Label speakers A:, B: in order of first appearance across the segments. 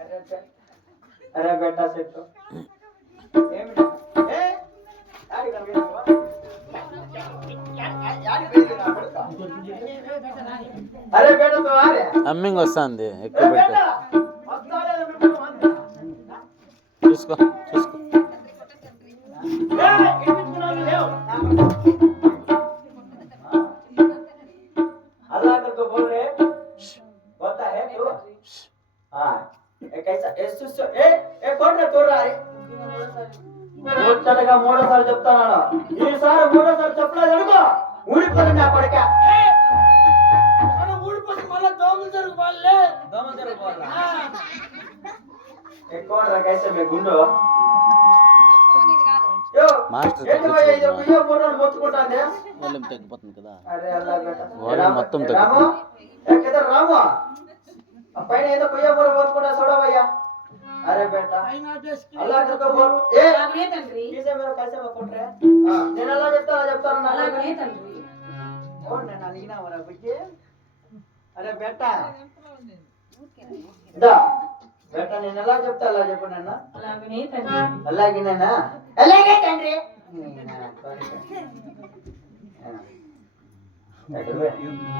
A: అరే బే- అరే బేటా చెట్టు ఏమిటి ఏ యాడికి కనిపిస్తున్నావా? యా- యాడికి పోయింది నా కొడుక? అరే బేట తో ఆరే
B: అమ్మింగ్ వస్తుంది ఎక్కువ. చూసుకో
A: कैसा ए सुसु ए ए कौन रे तोड़ रहा है ముచ్చటగా మూడోసారి చెప్తాను ఈసారి మూడోసారి చెప్పలేదు అనుకో ఊడిపోతుంది నా కొడుక
C: ఏ, మనం ఊడిపోతే మళ్ళా దోమలు జరుగు వాళ్ళే ఆ,
A: ఎక్కువ రా కైసే మే గుండు యో
B: మాస్టర్
A: ఏంటి భయ్యా ఇది ఉయ్యో బుర్రలు మొత్తుకుంటాంది
B: వాల్యూమ్ తగ్గిపోతుంది కదా
A: అరే అల్లా బేట
B: వాల్యూమ్ మొత్తం
A: రాము ఏ కిదర్ రాము ఆ పైన ఏదో కొయ్య కూర పోతుకుండా చూడవయ్యా అరే బేట అలా ఏ
D: అలాగనే తండ్రి
A: తీసే మీరు కసేమ కొట్రే నేను అలా చెప్తాను చెప్తాను
D: అలాగనే తండ్రి
A: ఓన్ నేను అలిగినా మన బుజ్జి అరే బేట దా బేట నేను ఎలా చెప్తా అలా చెప్పు నాన్న
D: అలాగనే తండ్రి
A: అలాగనేనా అలాగే తండ్రి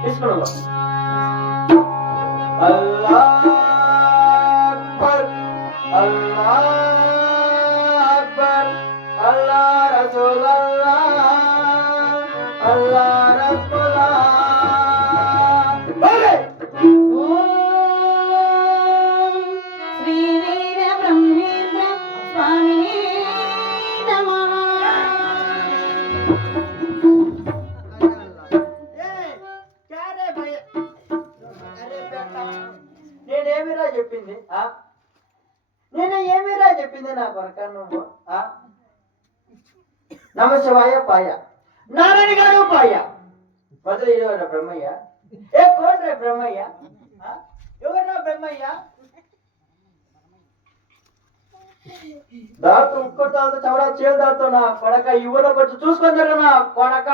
D: తీసుకోవడం আল্লাহ আল্লাহ রাসূল আল্লাহ
A: ఏమిరా చెప్పింది? ఆ? నేను ఏమిరా చెప్పింది నా కొరక నువ్వు? ఆ? నమశివాయ పాయ. నారాయణ గారు పాయ. మొదలు ఎవరా బ్రహ్మయ్య. ఏ కోట్రే బ్రహ్మయ్య? ఆ? ఎవరా బ్రహ్మయ్య? దాంతో ఇంకోటి దాంతో చవడా చేలు దాంతో నా కొడక ఇవ్వలో వచ్చి చూసుకుందరు నా కొడక?